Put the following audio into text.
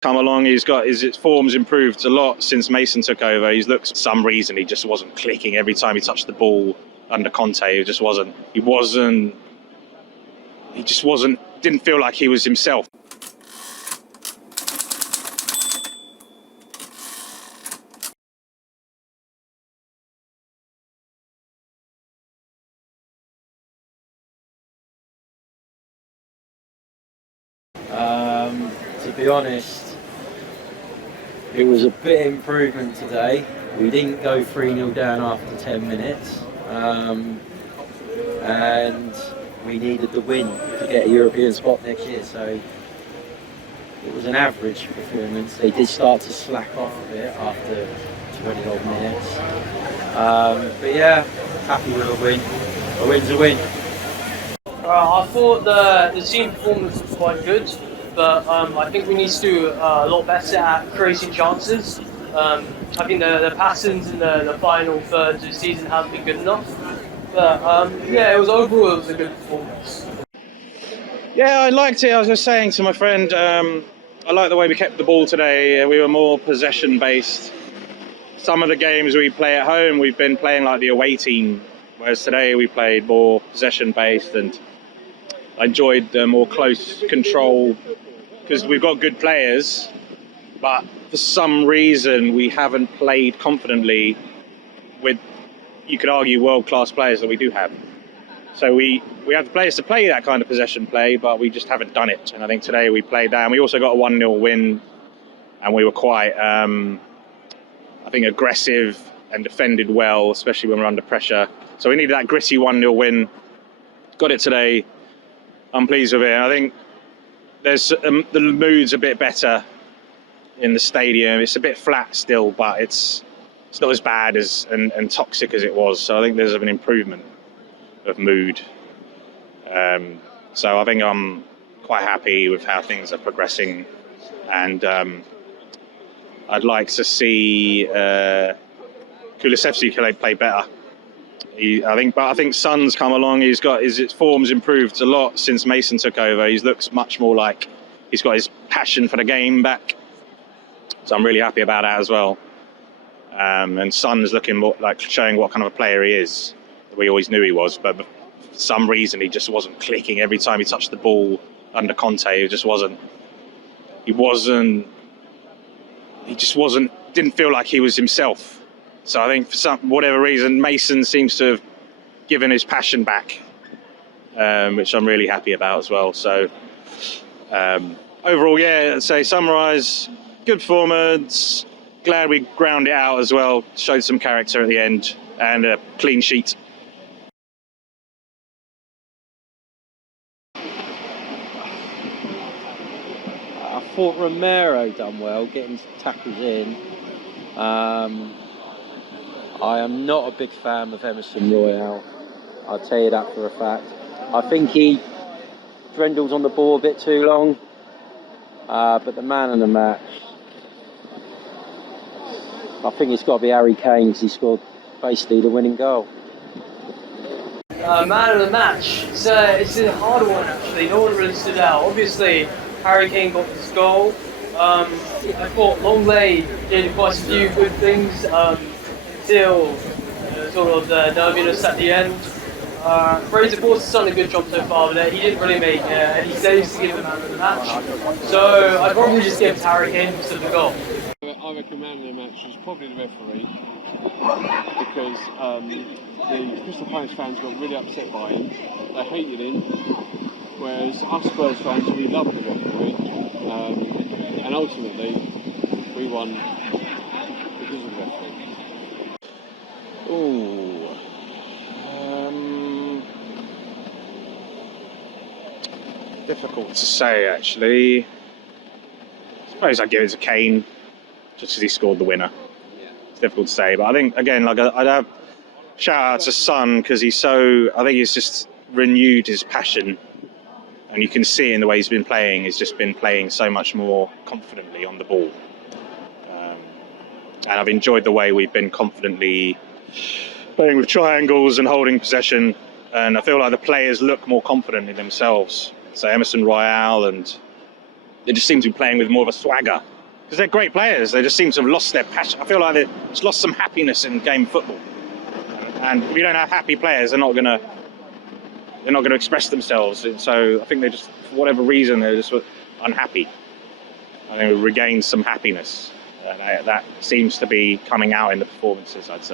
Come along, his form's improved a lot since Mason took over. He's looked, for some reason, he just wasn't clicking every time he touched the ball under Conte. It just wasn't, didn't feel like he was himself. To be honest, it was a bit of improvement today. We didn't go 3-0 down after 10 minutes, and we needed the win to get a European spot next year, so it was an average performance. They did start to slack off a bit after 20 odd minutes, but yeah, happy with a win. A win's a win. I thought the team performance was quite good, but I think we need to do a lot better at creating chances. I think the patterns in the final third of the season haven't been good enough. But yeah, overall it was a good performance. Yeah, I liked it. I was just saying to my friend, I like the way we kept the ball today. We were more possession based. Some of the games we play at home, we've been playing like the away team, whereas today we played more possession based, and I enjoyed the more close control because we've got good players, but for some reason we haven't played confidently with, you could argue, world-class players that we do have. So we have the players to play that kind of possession play, but we just haven't done it. And I think today we played that, and we also got a 1-0 win, and we were quite, I think, aggressive and defended well, especially when we're under pressure. So we needed that gritty 1-0 win. Got it today. I'm pleased with it. And I think there's the mood's a bit better in the stadium. It's a bit flat still, but it's not as bad as and toxic as it was. So I think there's an improvement of mood. So I think I'm quite happy with how things are progressing, and I'd like to see Kulusevski play better. I think Son's come along. His form's improved a lot since Mason took over. He looks much more like he's got his passion for the game back. So I'm really happy about that as well. And Son's looking more like showing what kind of a player he is. We always knew he was, but for some reason he just wasn't clicking every time he touched the ball under Conte. It just wasn't. He just didn't feel like he was himself. So I think for whatever reason, Mason seems to have given his passion back, which I'm really happy about as well. So overall, yeah, I'd say summarise, good performance. Glad we ground it out as well, showed some character at the end, and a clean sheet. I thought Romero done well, getting tackles in. I am not a big fan of Emerson Royale, I'll tell you that for a fact. I think he dwindles on the ball a bit too long, but the man of the match, I think it's got to be Harry Kane, because he scored basically the winning goal. Man of the match, it's a hard one actually. No one really stood out. Obviously, Harry Kane got this goal. I thought Longley did quite a few good things until sort of the nerviness at the end. Fraser Forster's done a good job so far, but he didn't really make any saves to give the man of the match. So I'd probably just give Harry Kane because of the goal. I reckon man of the match is probably the referee, because the Crystal Palace fans got really upset by him. They hated him, whereas us Spurs fans, we loved the referee, and ultimately we won because of the referee. Difficult to say, actually. I suppose I'd give it to Kane, just because he scored the winner. It's difficult to say, but I think, again, like I'd have shout out to Son, because I think he's just renewed his passion, and you can see in the way he's been playing. He's just been playing so much more confidently on the ball, and I've enjoyed the way we've been confidently playing with triangles and holding possession, and I feel like the players look more confident in themselves. So Emerson Royale and they just seem to be playing with more of a swagger. Because they're great players, they just seem to have lost their passion. I feel like they've just lost some happiness in game football. And if you don't have happy players, they're not gonna express themselves. And so I think they just, for whatever reason, they're just unhappy. I think we regained some happiness. That seems to be coming out in the performances, I'd say.